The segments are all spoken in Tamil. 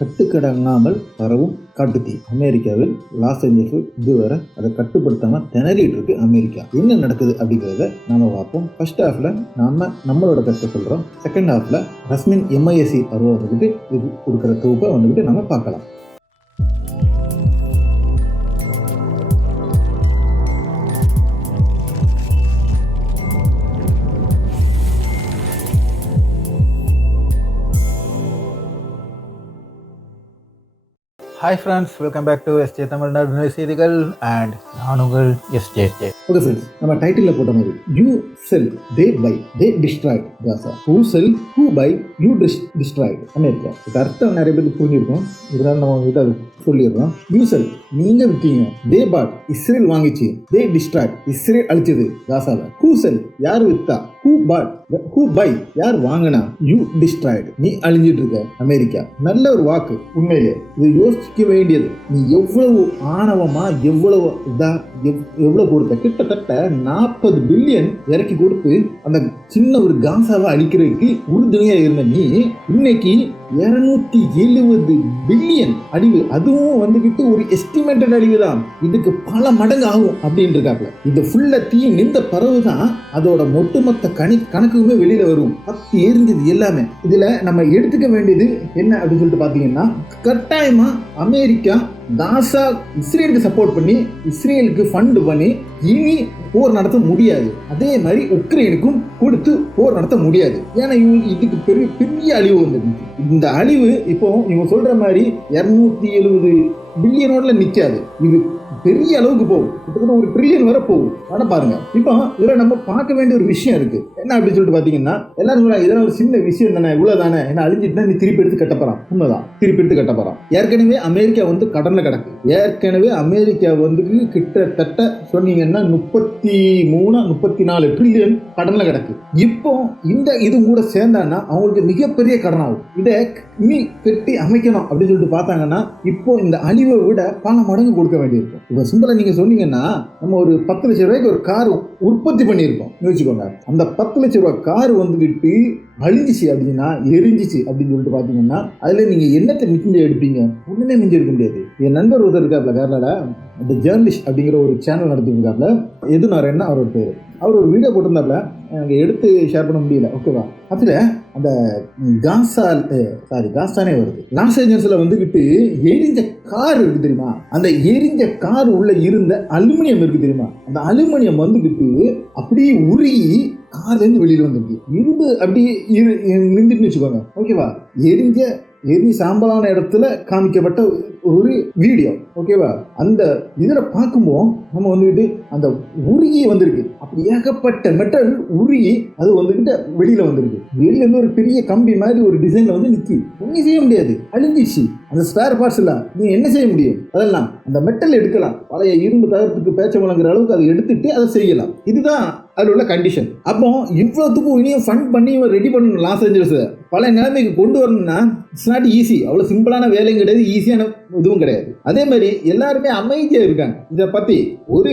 கட்டுக்கடங்காமல் பரவும் காட்டுத்தீ அமெரிக்காவில் லாஸ் ஏஞ்சல்ஸ் இதுவரை அதை கட்டுப்படுத்தாம திணறிட்டு இருக்கு அமெரிக்கா. என்ன நடக்குது அப்படிங்கிறத நாம பார்ப்போம். ஃபர்ஸ்ட் ஹாஃப்ல நம்மளோட கருத்தை சொல்றோம். செகண்ட் ஹாஃப்ல ரஸ்மின் MISC வந்துட்டு இது கொடுக்குற தொகுப்பை வந்துட்டு நம்ம பார்க்கலாம். Hi friends, welcome back to SJ Tamil நடுநிலை செய்திகள் அண்ட் நான் உங்கள் SJ. ஓகே ஃப்ரெண்ட்ஸ், நம்ம டைட்டில் போட்ட மாதிரி you sell they buy they destroyed Gaza, who sell who buy you destroyed America. இது அர்த்தம் நிறைய பேருக்கு புரிஞ்சிருக்கும், இதனால நம்ம வந்துட்டு அது சொல்லிடுறோம். யூ செல் நீங்க விட்டீங்க, தே பாட் இஸ்ரேல் வாங்கிச்சு, தே டிஸ்ட்ராய்ட் இஸ்ரேல் அழிச்சது காசாவை. ஹூ செல் யார் வித்தா, ஹூ பாட் ஹூ பை யார் வாங்கினா, யூ டிஸ்ட்ராய்டு நீ அழிஞ்சிட்டு இருக்க அமெரிக்கா. நல்ல ஒரு வாக்கு உண்மையிலே, இது யோசிக்க வேண்டியது. நீ எவ்வளவு ஆணவமா எவ்வளவு எவ்வளவு கொடுத்த, கிட்டத்தட்ட 40 பில்லியன் இறக்கி கொடுத்து அந்த சின்ன ஒரு காசாவை அழிக்கிறதுக்கு உறுதுணையா இருந்த நீ இன்னைக்கு 270 பில்லியன் அழிவு. அதுவும் வந்துகிட்டு ஒரு எஸ்டிமேட்டட் அழிவு தான், இதுக்கு பல மடங்கு ஆகும் அப்படின்னு இருக்காப்ல. இது ஃபுல்லா தீ நின்ற பறவு தான் அதோட ஒட்டுமொத்த கணக்குமே வெளியில வரும். 10 எரிஞ்சது எல்லாமே. இதுல நம்ம எடுத்துக்க வேண்டியது என்ன அப்படின்னு சொல்லிட்டு பாத்தீங்கன்னா, கட்டாயமா அமெரிக்கா காசா இஸ்ரேலுக்கு சப்போர்ட் பண்ணி இஸ்ரேலுக்கு ஃபண்ட் பண்ணி இனி போர் நடத்த முடியாது. அதே மாதிரி உக்ரைனுக்கும் கொடுத்து போர் நடத்த முடியாது. ஏன்னா இதுக்கு பெரிய அழிவு வந்தது. இந்த அழிவு இப்போ இவங்க சொல்ற மாதிரி 270 பில்லியனோட நிக்காது, இது பெரிய அளவுக்கு போகும். கிட்டத்தட்ட ஒரு ட்ரில்லியன் வரை போகும். ஆனா பாருங்க, இப்போ இதுல நம்ம பார்க்க வேண்டிய ஒரு விஷயம் இருக்கு. என்ன அப்படின்னு சொல்லிட்டு பாத்தீங்கன்னா, எல்லாரும் சொல்றாங்க இதெல்லாம் ஒரு சின்ன விஷயம் தானே, இவ்வளவு தானே, என்ன அழிஞ்சிட்டுனா நீ திருப்பி எடுத்து கட்டப்போறான். உண்மைதான், திருப்பி எடுத்து கட்டப்போறான். ஏற்கனவே அமெரிக்கா வந்து கடன்ல கிடக்கு. ஏற்கனவே அமெரிக்கா வந்து கிட்டத்தட்ட சொன்னீங்கன்னா 34 ட்ரில்லியன் கடன்ல கிடக்கு. இப்போ இந்த இது கூட சேர்ந்தான்னா அவங்களுக்கு மிகப்பெரிய கடன் ஆகும். இதை இனி கட்டி அமைக்கணும் அப்படின்னு சொல்லிட்டு பார்த்தாங்கன்னா, இப்போ இந்த அழிவை விட பல மடங்கு கொடுக்க வேண்டியிருக்கும். இப்போ சிம்பிளா நீங்க சொன்னீங்கன்னா, நம்ம ஒரு 10 லட்சம் ரூபாய்க்கு ஒரு கார் உற்பத்தி பண்ணியிருக்கோம் யோசிச்சுக்கோங்க. அந்த 10 லட்சம் ரூபாய் கார் வந்துகிட்டு அழிஞ்சிச்சு அப்படின்னா, எரிஞ்சிச்சு அப்படின்னு சொல்லிட்டு பாத்தீங்கன்னா, அதுல நீங்க என்னத்தை மிஞ்சி எடுப்பீங்க? ஒண்ணுமே மிஞ்சி எடுக்க முடியாது. என் நண்பர் ஒருத்தர் இருக்காப்ல கேரளால, இந்த ஜேர்னலிஸ்ட் அப்படிங்கிற ஒரு சேனல் நடத்திட்டு இருக்காப்ல, எதுனாரன்னா அவரோட பேரு. அவர் ஒரு வீடியோ போட்டிருந்தாப்ல, எனக்கு எடுத்து ஷேர் பண்ண முடியல. ஓகேவா? அதுல அந்த காசானே வருது, லாஸ் ஏஞ்சல்ஸ்ல வந்துகிட்டு எரிஞ்ச கார் இருக்கு தெரியுமா? அந்த எரிஞ்ச கார் உள்ள இருந்த அலுமினியம் இருக்கு தெரியுமா? அந்த அலுமினியம் வந்துகிட்டு அப்படியே உருகி கார்ல இருந்து வெளியில வந்துருக்கு. இரும்பு அப்படியே நின்றுட்டு வச்சுக்கோங்க. ஓகேவா? எரி சாம்பலான இடத்துல காமிக்கப்பட்ட ஒரு வீடியோ. ஓகேவா? அந்த இதுல பார்க்கும்போது நம்ம வந்துட்டு அந்த உருகி வந்திருக்கு. அப்படி ஏகப்பட்ட மெட்டல் உருகி அது வந்துகிட்டு வெளியில வந்திருக்கு. வெளியில இருந்து ஒரு பெரிய கம்பி மாதிரி ஒரு டிசைன்ல வந்து நிக்கி. ஒன்னும் செய்ய முடியாது, அழிஞ்சிச்சு. அந்த ஸ்பேர் பார்ட்ஸ் எல்லாம் நீங்க என்ன செய்ய முடியும்? அதெல்லாம் அந்த மெட்டல் எடுக்கலாம், பழைய இரும்பு தகரத்துக்கு பேச்ச வழங்குற அளவுக்கு அதை எடுத்துட்டு அதை செய்யலாம். இதுதான் அதில் உள்ள கண்டிஷன். அப்போ இவ்வளோத்துக்கும் இனியும் ஃபண்ட் பண்ணி ரெடி பண்ணணும். லாஸ் ஏஞ்சல்ஸ் பல நிலைமைக்கு கொண்டு வரணும்னா இட்ஸ் நாட் ஈஸி. அவ்வளோ சிம்பிளான வேலையும் கிடையாது, ஈஸியான இதுவும் கிடையாது. அதே மாதிரி எல்லாருமே அமைதியா இருக்காங்க. இதை பத்தி ஒரு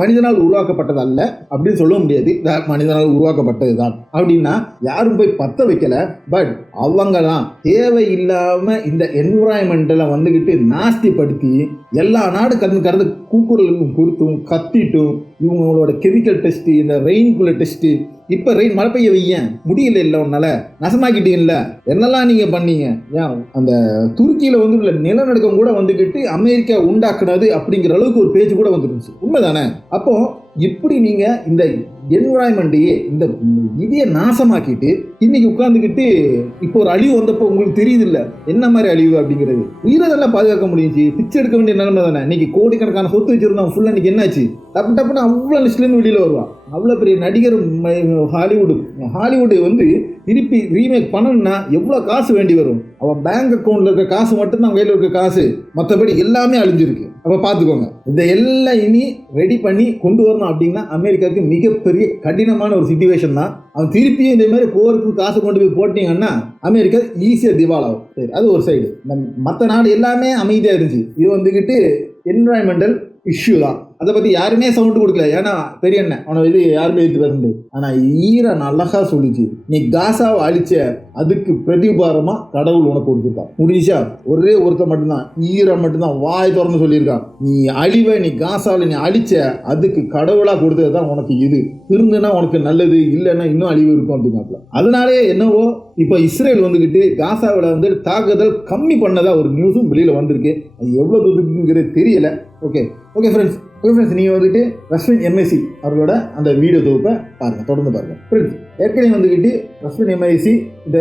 மனிதனால் உருவாக்கப்பட்டது அல்ல அப்படின்னு சொல்ல முடியாது. மனிதனால் உருவாக்கப்பட்டது தான் அப்படின்னா யாரும் போய் பத்த வைக்கல. பட் அவங்க தான் தேவையில்லாம இந்த என்விரான்மெண்ட்ல வந்துகிட்டு நாஸ்திப்படுத்தி எல்லா நாடு கடந்து கூக்குரலும் கொடுத்தும் கத்திட்டும் இவங்களோட கெமிக்கல் டெஸ்ட், இந்த ரெயின்குள்ள டெஸ்ட், இப்ப ரெயின் மழை பெய்ய வைய முடியல, இல்ல உன்னால நசமாக்கிட்டீங்கல்ல, என்னெல்லாம் நீங்க பண்ணீங்க? ஏன் அந்த துருக்கியில வந்து நிலநடுக்கம் கூட வந்துகிட்டு அமெரிக்கா உண்டாக்குனது அப்படிங்கிற அளவுக்கு ஒரு பேச்சு கூட வந்துருந்துச்சு. உண்மைதானே? அப்போ இப்படி நீங்க இந்த என்விரான்மெண்ட்டையே இந்த இதையே நாசமாக்கிட்டு இன்னைக்கு உட்கார்ந்துக்கிட்டு இப்போ ஒரு அழிவு வந்தப்போ உங்களுக்கு தெரியுது இல்ல என்ன மாதிரி அழிவு அப்படிங்கிறது. உயிரெல்லாம் பாதுகாக்க முடிஞ்சு பிச்சை எடுக்க வேண்டிய நிலைமை தானே. இன்னைக்கு கோடிக்கணக்கான சொத்து வச்சிருந்தோம் ஃபுல்லா இன்னைக்கு என்னாச்சு? டப்புன்னு அவ்வளோ லிஸ்ட்ல இருந்து வெளியில வருவான். அவ்வளோ பெரிய நடிகர் ஹாலிவுட் வந்து திருப்பி ரீமேக் பண்ணணும்னா எவ்வளோ காசு வேண்டி வரும்? அவன் பேங்க் அக்கௌண்ட்ல இருக்க காசு மட்டும்தான் கையில் இருக்க காசு, மற்றபடி எல்லாமே அழிஞ்சிருக்கு. அப்போ பார்த்துக்கோங்க, இதை எல்லாம் இனி ரெடி பண்ணி கொண்டு வரணும் அப்படின்னா அமெரிக்காவுக்கு மிகப்பெரிய கடினமான ஒரு சிச்சுவேஷன் தான். அவன் திருப்பியும் இதே மாதிரி போருக்கு காசு கொண்டு போய் போட்டீங்கன்னா அமெரிக்கா ஈஸியாக திவாலாகும். சரி, அது ஒரு சைடு. மற்ற நாடு எல்லாமே அமைதியாக இருந்துச்சு. இது வந்துக்கிட்டு என்விரான்மெண்டல் இஷ்யூ தான். அதை பத்தி யாருமே சவுண்ட் கொடுக்கல. ஏன்னா பெரிய அண்ணன் அவனை இது யாருமே எடுத்து பேச முடியாது. ஆனா ஈரான் அழகா சொல்லிச்சு, நீ காசாவை அழிச்ச அதுக்கு பிரதிபாரமா கடவுள் உனக்கு கொடுத்துருக்கான். முடிஞ்சா ஒரே ஒருத்த மட்டும்தான், ஈரான் மட்டும்தான் வாய் திறந்து சொல்லியிருக்கான், நீ அழிவை நீ காசாவில் நீ அழிச்ச அதுக்கு கடவுளா கொடுத்தது தான் உனக்கு. இது இருந்துன்னா உனக்கு நல்லது, இல்லைன்னா இன்னும் அழிவு இருக்கும் அப்படின்னாப்ல. அதனாலே என்னவோ இப்போ இஸ்ரேல் வந்துக்கிட்டு காசாவில் வந்து தாக்குதல் கம்மி பண்ணதா ஒரு நியூஸும் வெளியில் வந்திருக்கு. அது எவ்வளோ தூரத்துக்குங்கிறது தெரியல. ஓகே ஃப்ரெண்ட்ஸ், நீங்கள் வந்துட்டு ரஸ்வின் எம்ஐசி அவர்களோட அந்த வீடியோ தொகுப்பை பாருங்கள், தொடர்ந்து பாருங்கள் ஃப்ரெண்ட்ஸ். ஏற்கனவே வந்துக்கிட்டு ரஸ்வின் எம்ஐசி இந்த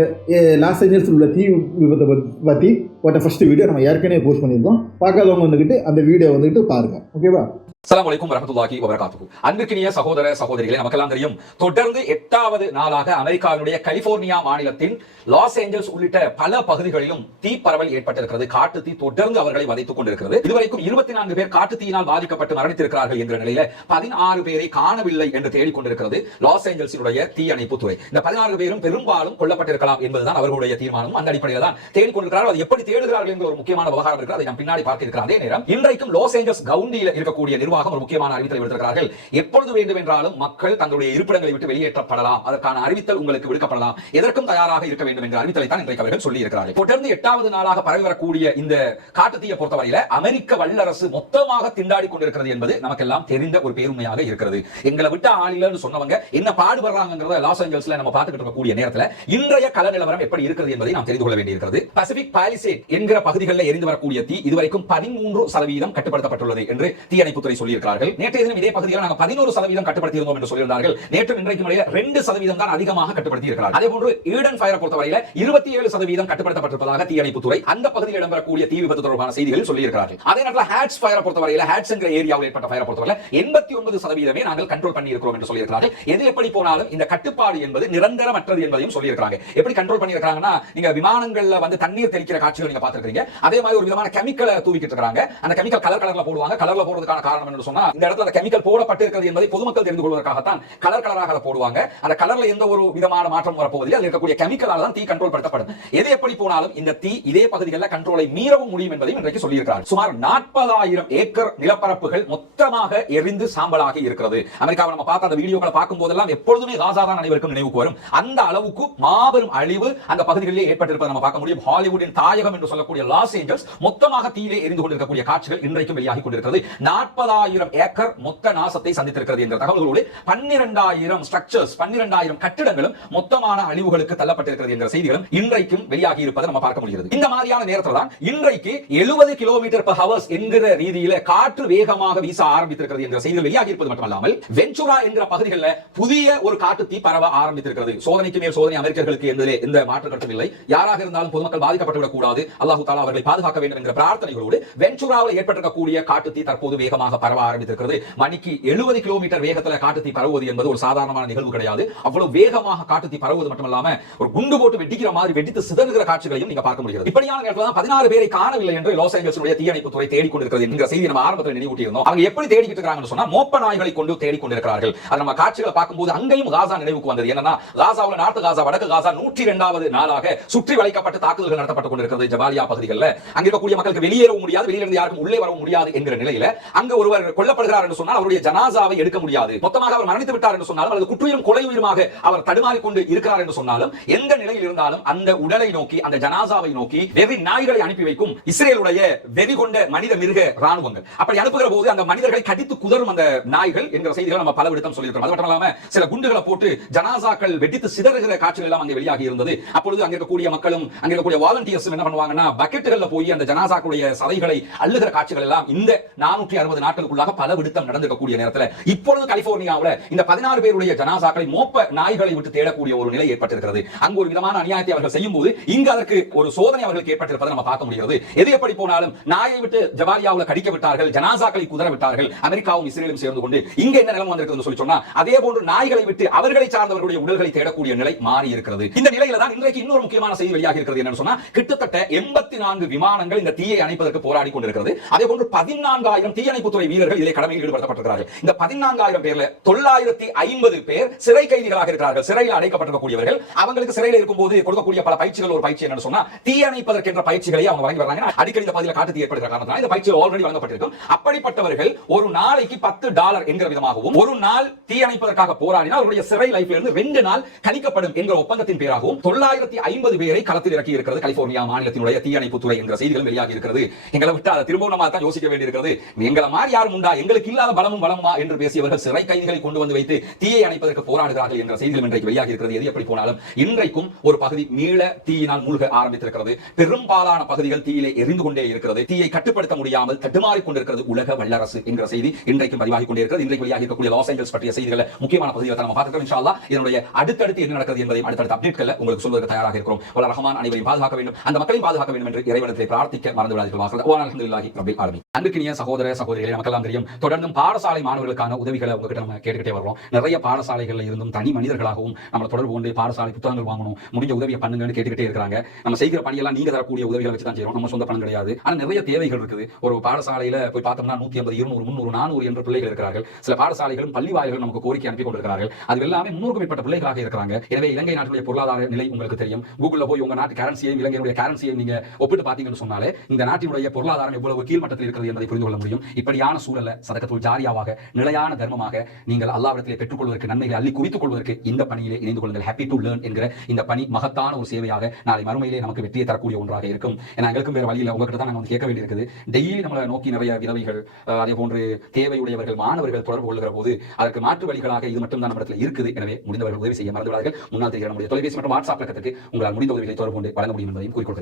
லாஸ் ஏஞ்சல்ஸில் உள்ள தீ விபத்தை பற்றி போட்ட ஃபர்ஸ்ட் வீடியோ நம்ம ஏற்கனவே போஸ்ட் பண்ணியிருக்கோம். பார்க்காதவங்க வந்துக்கிட்டு அந்த வீடியோ வந்துக்கிட்டு பாருங்கள். ஓகேவா? அஸ்ஸலாமு அலைக்கும் வரஹ்மத்துல்லாஹி வபரகாத்துஹு. அன்பிற்கினிய சகோதர சகோதரிகளே, நமக்கெல்லாம் தெரியும், தொடர்ந்து 8வது நாளாக அமெரிக்காவினுடைய கலிபோர்னியா மாநிலத்தின் லாஸ் ஏஞ்சல்ஸ் உள்ளிட்ட பல பகுதிகளிலும் தீ பரவல் ஏற்பட்டிருக்கிறது. காட்டு தீ தொடர்ந்து அவர்களை வதைத்துக் கொண்டிருக்கிறது. இதுவரைக்கும் 24 பேர் காட்டு தீயினால் பாதிக்கப்பட்டு மரணித்திருக்கிறார்கள் என்ற நிலையில 16 பேரை காணவில்லை என்று தேடிக்கொண்டிருக்கிறது லாஸ் ஏஞ்சல்ஸினுடைய தீயணைப்பு துறை. இந்த 16 பேரும் பெரும்பாலும் கொல்லப்பட்டிருக்கலாம் என்பதுதான் அவர்களுடைய தீர்மானம். அந்த அடிப்படையில் தான் தேடிக்கொண்டிருக்கிறார்கள். அது எப்படி தேடுகிறார்கள் என்ற ஒரு முக்கியமான விவகாரம் இருக்கிறது. அதை நாம் பின்னாடி பார்க்க இருக்கிறோம். அதே நேரம் இன்றைக்கும் லாஸ் ஏஞ்சல்ஸ் கவுண்டியில் இருக்கக்கூடிய நிர்வாகம் ஒரு முக்கியமான அறிவித்தலை விடுத்திருக்கிறார்கள். எப்பொழுது வேண்டும் என்றாலும் மக்கள் தங்களுடைய இருப்பிடங்களை விட்டு வெளியேற்றப்படலாம், அதற்கான அறிவித்தல் உங்களுக்கு விடுக்கப்படலாம், எதற்கும் தயாராக இருக்க வேண்டும் என்ற அறிவித்தலை தான் இன்றைக்கு அவர்கள் சொல்லி இருக்கிறார்கள். தொடர்ந்து 8வது நாளாக பரவி வரக்கூடிய இந்த காட்டுத்தீயை பொறுத்தவரையில அமெரிக்க வல்லரசு மொத்தமாக திண்டாடி கொண்டிருக்கிறது என்பது நமக்கெல்லாம் தெரிந்த ஒரு பேருண்மையாக இருக்கிறது. எங்களை விட்டு ஆளிலன்னு சொன்னவங்க என்ன பாடுபடுறாங்கிறத லாஸ் ஏஞ்சல்ஸ்ல நம்ம பார்த்துக்கிட்டு இருக்கக்கூடிய நேரத்தில் இன்றைய கள நிலவரம் எப்படி இருக்கிறது என்பதை நாம் தெரிந்து கொள்ள வேண்டியிருக்கிறது. பசிபிக் பாலிசேட் என்கிற பகுதிகளில் எரிந்து வரக்கூடிய தீ இதுவரைக்கும் 13% கட்டுப்படுத்தப்பட்டுள்ளது என்று தீயணைப்புத்துறை சொல்லியிருக்கிறார்கள். நேற்றைய தினம் இதே பகுதியில் நாங்கள் 11% கட்டுப்படுத்தியிருந்தோம் என்று சொல்லியிருந்தார்கள். நேற்று இன்றைக்கு இடையே 2% தான் அதிகமாக கட்டுப்படுத்தி இருக்கிறார்கள். அதே போன்று ஈடன் ஃபயரை பொறுத்தவரையில 27% கட்டுப்படுத்தப்பட்டிருப்பதாக தீயணைப்புத்துறை அந்த பகுதியில் இடம்பெறக்கூடிய தீ விபத்து தொடர்பான செய்திகளில் சொல்லியிருக்கிறார்கள். அதே நேரத்தில் ஹேட்ஸ் ஃபயரை பொறுத்தவரையில ஹேட்ஸ் என்கிற ஏரியாவில் ஏற்பட்ட ஃபயரை பொறுத்தவரை 89% நாங்கள் கண்ட்ரோல் பண்ணி இருக்கிறோம் என்று சொல்லியிருக்கிறார்கள். எது எப்படி போனாலும் இந்த கட்டுப்பாடு என்பது நிரந்தரமற்றது என்பதையும் சொல்லியிருக்கிறாங்க. எப்படி கண்ட்ரோல் பண்ணி இருக்காங்கன்னா, நீங்க விமானங்கள்ல வந்து தண்ணீர் தெளிக்கிற காட்சிகள் நீங்க பார்த்திருக்கீங்க. அதே மாதிரி ஒரு விதமான கெமிக்கலை தூவிக்கிட்டு இருக்காங்க. அந்த கெமிக்கல் கலர்ல போடுவாங்க. கலர்ல போடுறதுக்கான காரணம் என்ன சொன்னா, இந்த இடத்துல அந்த கெமிக்கல் போடப்பட்டிருக்கிறது என்பதை பொதுமக்கள் தெரிந்து கொள்வதற்காகத்தான் கலராக போடுவாங்க. அந்த கலர்ல எந்த ஒரு விதமான மாற்றம் வரப்போவதில்லை. அதில் இருக்கக்கூடிய கெமிக்கலால தான் தீ கண்ட்ரோல் படுத்தப்படும். எது எப்படி போனாலும் இந்த தீ இதே பகுதிகளில் கண்ட்ரோலை மீறவும் முடியும் என்பதையும் இன்றைக்கு சொல்லியிருக்கிறார். சுமார் 40,000 ஏக்கர் நிலப்பரப்புகள் மொத்தமாக எரிந்து சாம்பலாகி இருக்கிறது. அமெரிக்காவை நம்ம பார்த்த அந்த வீடியோக்களை பார்க்கும் போதெல்லாம் எப்பொழுதுமே காசா தான் அனைவருக்கும் நினைவுக்கு வரும். அந்த அளவுக்கு மாபெரும் அழிவு அந்த பகுதிகளிலே ஏற்பட்டிருப்பதை நம்ம பார்க்க முடியும். ஹாலிவுட்டின் தாயகம் என்று சொல்லக்கூடிய லாஸ் ஏஞ்சல்ஸ் மொத்தமாக தீயிலே எரிந்து கொண்டிருக்கக்கூடிய காட்சிகள் இன்றைக்கும் வெளியாகி கொண்டிருக்கிறது. 40,000 ஏக்கர் மொத்த நாசத்தை சந்தித்திருக்கிறது என்ற தகவல்களோடு 12,000 ஸ்ட்ரக்சர்ஸ் 12,000 கட்டிடங்களும் மொத்தமான அழிவுகளுக்கு தள்ளப்பட்டிருக்கிறது என்ற செய்திகளும் இன்றைக்கும் வெளியாகி இருப்பதை நம்ம பார்க்க முடிகிறது. இந்த மாதிரியான நேரத்தில் தான் இன்றைக்கு 70 km/h என்கிற ரீதியில காற்று வேகமாக வீச ஆரம்பித்திருக்கிறது என்ற செய்திகள் வெளியாகி இருப்பது மட்டுமல்லாமல் வென்ச்சுரா என்கிற பகுதிகளில் புதிய ஒரு காட்டு தீ பரவ ஆரம்பித்திருக்கிறது. சோதனைக்கு மேல் சோதனை அமெரிக்கர்களுக்கு எந்த மாற்று கருத்தும் இல்லை. யாராக இருந்தாலும் பொதுமக்கள் பாதிக்கப்பட்டு விடக்கூடாது, அல்லாஹ் தஆலா அவர்களை பாதுகாக்க வேண்டும் என்ற பிரார்த்தனைகளோடு வென்ச்சுராவில் ஏற்பட்டிருக்கக்கூடிய காட்டு தீ தற்போது வேகமாக பரவ ஆரம்பித்திருக்கிறது. மணிக்கு 70 கிலோமீட்டர் வேகத்தில் காட்டு தீ பரவுவது என்பது ஒரு சாதாரணமான நிகழ்வு கிடையாது. அவ்வளவு வேகமாக காட்டு தீ பரவுவது மட்டுமல்லாம ஒரு குண்டு போட்டு வெடிக்கிற மாதிரி வெடித்து சிதறுகிற காட்சிகளையும் நீங்க பார்க்க முடிகிறது. இப்படியான நேரத்தில் தான் 16 பேரை காணவில்லை என்று லாஸ் ஏஞ்சல்ஸுடைய தீயணைப்புத்துறை தேடிக்கொண்டிருக்கிறது என்கிற செய்தி நம்ம ஆரம்பத்தில் நினைவூட்டியிருந்தோம். அவங்க எப்படி தேடிக்கிட்டு இருக்காங்கன்னு சொன்னா, மோப்ப நாய்களை கொண்டு தேடிக்கொண்டிருக்கிறார்கள். அது நம்ம காட்சிகளை பார்க்கும்போது அங்கேயும் காசா நினைவுக்கு வந்தது. என்னன்னா, காசாவில் நார்த் காசா வடக்கு காசா 102வது நாளாக சுற்றி வளைக்கப்பட்டு தாக்குதல்கள் நடத்தப்பட்டுக் கொண்டிருக்கிறது ஜபாலியா பகுதிகளில். அங்க இருக்கக்கூடிய மக்களுக்கு வெளியேறவும் முடியாது, வெளியிலிருந்து யாருக்கும் உள்ளே வரவும் முடியாது என்கிற நிலையில அங்க ஒருவர் கொல்லப்படுகிறார் என்று சொன்னால் அவருடைய ஜனாசாவை எடுக்க முடியாது. மொத்தமாக அவர் மரணித்து விட்டார் என்று சொன்னாலும் அல்லது குற்றுயிரும் கொலையுயிருமாக அவர் தடுமாறிக்கொண்டு இருக்கிறார் என்று சொன்னாலும் எந்த நிலையில் இருந்தாலும் அந்த உடலை நோக்கி அந்த ஜனாசாவை நோக்கி வெறி நாய்களை அனுப்பி வைக்கும் இஸ்ரேலுடைய வெறி கொண்ட மனித மிருக ராணுவங்கள். அப்படி அனுப்புகிற போது அந்த மனிதர்களை கடித்து குதறும் அந்த நாய்கள் என்கிற செய்திகளை நம்ம பல விடத்தம் சொல்லியிருக்கிறோம். அது மட்டும் இல்லாம சில குண்டுகளை போட்டு ஜனாசாக்கள் வெடித்து சிதறுகிற காட்சிகள் எல்லாம் அங்கே வெளியாகி இருந்தது. அப்பொழுது அங்க இருக்கக்கூடிய மக்களும் அங்க இருக்கக்கூடிய வாலண்டியர்ஸ் என்ன பண்ணுவாங்கன்னா, பக்கெட்டுகள்ல போய் அந்த ஜனாசாக்களுடைய சதைகளை அள்ளுகிற காட்சிகள் எல்லாம் இந்த 460 நாட்களுக்குள்ளாக பல விடுத்தம் நடந்திருக்கக்கூடிய நேரத்தில் இப்பொழுது கலிபோர்னியாவில் இந்த 16 பேருடைய ஜனாசாக்களை மோப்ப நாய்களை விட்டு தேடக்கூடிய ஒரு நிலை ஏற்பட்டிருக்கிறது. அங்கு ஒரு விதமான அநியாயத்தை அவர்கள் செய்யும் போது இங்கு அதற்கு ஒரு சோதனை அவர்களுக்கு ஏற்பட்டிருப்பதை நம்ம பார்க்க முடிகிறது. எது எப்படி போனாலும் நாயை விட்டு ஜபாலியாவில் கடிக்க விட்டார்கள், ஜனாசாக்களை குதற விட்டார்கள். அமெரிக்காவும் இஸ்ரேலும் சேர்ந்து கொண்டு இங்க என்ன நிலைமை வந்திருக்குன்னு சொல்லி சொன்னா, அதே போன்று நாய்களை விட்டு அவர்களை சார்ந்தவர்களுடைய உடல்களை தேடக்கூடிய நிலை மாறி இருக்கிறது. இந்த நிலையில தான் இன்றைக்கு இன்னொரு முக்கியமான செய்தி வெளியாகி இருக்கிறது. என்னன்னு சொன்னா, கிட்டத்தட்ட 84 விமானங்கள் இந்த தீயை அணைப்பதற்கு போராடி கொண்டிருக்கிறது. அதே போன்று 14,000 தீயணைப்புத்துறை வீரர்கள் இதிலே கடமையில் ஈடுபடுத்தப்பட்டிருக்கிறார்கள். இந்த 14,000 பேர்ல 950 பேர் சிறை கைதிகளாக இருக்கிறார்கள். சிறையில் அடைக்கப்பட்டிருக்கக்கூடியவர்கள். அவங்களுக்கு சிறையில் இருக்கும்போது கொடுக்கக்கூடிய பல பயிற்சிகள் ஒரு பயிற்சி என்னன்னு சொன்னா, தீ அணைப்பதற்கு என்ற பயிற்சிகளை அவங்க வழங்கி வராங்க. அடிக்கடி இந்த பகுதியில் காட்டு தீ ஏற்படுகிற காரணத்தால் இந்த பயிற்சி ஆல்ரெடி வழங்கப்பட்டிருக்கும். அப்படிப்பட்டவர்கள் அவர்கள் ஒரு நாளைக்கு $10 என்கிற விதமாகவும், ஒரு நாள் தீ அணைப்பதற்காக போராடினால் அவருடைய சிறை லைஃப்ல இருந்து 2 நாள் கணிக்கப்படும் என்கிற ஒப்பந்தத்தின் பேராகவும் 950 பேரை களத்தில் இறக்கி இருக்கிறது கலிபோர்னியா மாநிலத்தினுடைய தீயணைப்பு துறை என்கிற செய்திகள் வெளியாகி இருக்கிறது. எங்களை விட்டு அதை திரும்பவும் நம்ம தான் யோசிக்க வேண்டியிருக்கிறது. எங்களை மாதிரி யாரும் உண்டா, எங்களுக்கு இல்லாத பலமும் பலமுமா என்று பேசியவர்கள் சிறை கைதிகளை கொண்டு வந்து வைத்து தீயை அணைப்பதற்கு போராடுகிறார்கள் என்ற செய்திகள் இன்றைக்கு வெளியாகி இருக்கிறது. எது எப்படி போனாலும் இன்றைக்கும் ஒரு பகுதி மீள தீயினால் மூழ்க ஆரம்பித்திருக்கிறது. பெரும்பாலான பகுதிகள் தீயிலே எரிந்து கொண்டே இருக்கிறது. தீயை கட்டுப்படுத்த முடியாமல் தடுமாறிக் கொண்டிருக்கிறது உலக வல்லரசு என்கிற செய்தி இன்றைக்கும் பதிவாகி கொண்டே இருக்கிறது. இன்றைக்கு வெளியாகி இருக்கக்கூடிய லாஸ் ஏஞ்சல்ஸ் பற்றிய செய்திகளை முக்கியமான பகுதிகளை நம்ம பார்க்கிறோம். இன்ஷா அல்லாஹ் இதனுடைய அடுத்தடுத்து என்ன நடக்கிறது என்பதை அடுத்தடுத்த அப்டேட்களை உங்களுக்கு சொல்வதற்கு தயாராக இருக்கிறோம். வல்ல ரஹ்மான் அனைவரையும் பாதுகாக்க வேண்டும், அந்த மக்களையும் பாதுகாக்க வேண்டும் என்று இறைவனிடத்தில் பிரார்த்திக்க மறந்து விடாதீர்கள். அல்ஹம்துலில்லாஹி ரப்பில் ஆலமீன். அன்பிற்கினிய சகோதர சகோதரிகளே, நமக்கெல்லாம் தெரியும், தொடர்ந்தும் பாடசாலை மாணவர்களுக்கான உதவிகளை உங்ககிட்ட நம்ம கேட்டுக்கிட்டே வரோம். நிறைய பாடசாலைகள்ல இருந்தும் தனி மனிதர்களாகவும் நம்மளை தொடர்பு கொண்டு பாடசாலை புத்தகங்கள் வாங்கணும், முடிஞ்ச உதவியை பண்ணுங்கன்னு கேட்டுக்கிட்டே இருக்காங்க. நம்ம செய்கிற பணியெல்லாம் நீங்க தரக்கூடிய உதவிகளை வச்சு தான் செய்யறோம், நம்ம சொந்த பணம் கிடையாது. ஆனா நிறைய தேவைகள் இருக்குது. ஒரு பாடசாலையில போய் பார்த்தோம்னா 150, 200, 300, 400 என்ற பிள்ளைகள் இருக்கிறார்கள். சில பாடசாலைகளும் பள்ளி வாயில்கள் நமக்கு கோரிக்கை அனுப்பி கொண்டிருக்கிறார்கள். அது எல்லாமே 300க்கும் மேற்பட்ட பிள்ளைகளாக இருக்கிறாங்க. எனவே இலங்கை நாட்டுடைய பொருளாதார நிலை உங்களுக்கு தெரியும். கூகுள்ல போய் உங்க நாட்டு கரன்சியையும் இலங்கையுடைய கரன்சியையும் நீங்க ஒப்பிட்டு பார்த்தீங்கன்னு சொன்னாலே இந்த நாட்டினுடைய பொருளாதாரம் எவ்வளவு கீழ்மட்டத்தில் இருக்கிறது என்பதை புரிந்து கொள்ள முடியும். இப்படியான சூழல்ல சதகத்துல் ஜாரியாவாக, நிலையான தர்மமாக நீங்கள் அல்லாஹ்விடத்திலே பெற்றுக்கொள்வதற்கு, நன்மைகளை அள்ளி குவித்துக் கொள்வதற்கு இந்த பணியிலே இணைந்து கொள்ளுங்கள். ஹாப்பி டு லேர்ன் என்கிற இந்த பணி மகத்தான ஒரு சேவையாக நாளை மறுமையிலே நமக்கு வெற்றியை தரக்கூடிய ஒன்றாக இருக்கும். ஏன்னா எங்களுக்கும் வேற வழியில் உங்ககிட்ட தான் நாங்கள் கேட்க வேண்டியிருக்குது. டெய்லி நம்மளை நோக்கி நிறைய விதவைகள், அதே போன்று தேவையுடையவர்கள், மாணவர்கள் தொடர்பு கொள்கிற போது அதற்கு மாற்று வழிகளாக இது மட்டும் தான் நம்மிடத்தில் இருக்குது. எனவே முடிந்தவர்கள் உதவி செய்ய மறந்துவிடார்கள். முன்னால் தெரிகிற நம்முடைய தொலைபேசி மற்றும் வாட்ஸ்அப் பக்கத்துக்கு உங்களால் முடிந்த உதவிகளை தொடர்பு கொண்டு வழங்க முடியும் என்பதையும் குறிக்கொள்கிறேன்.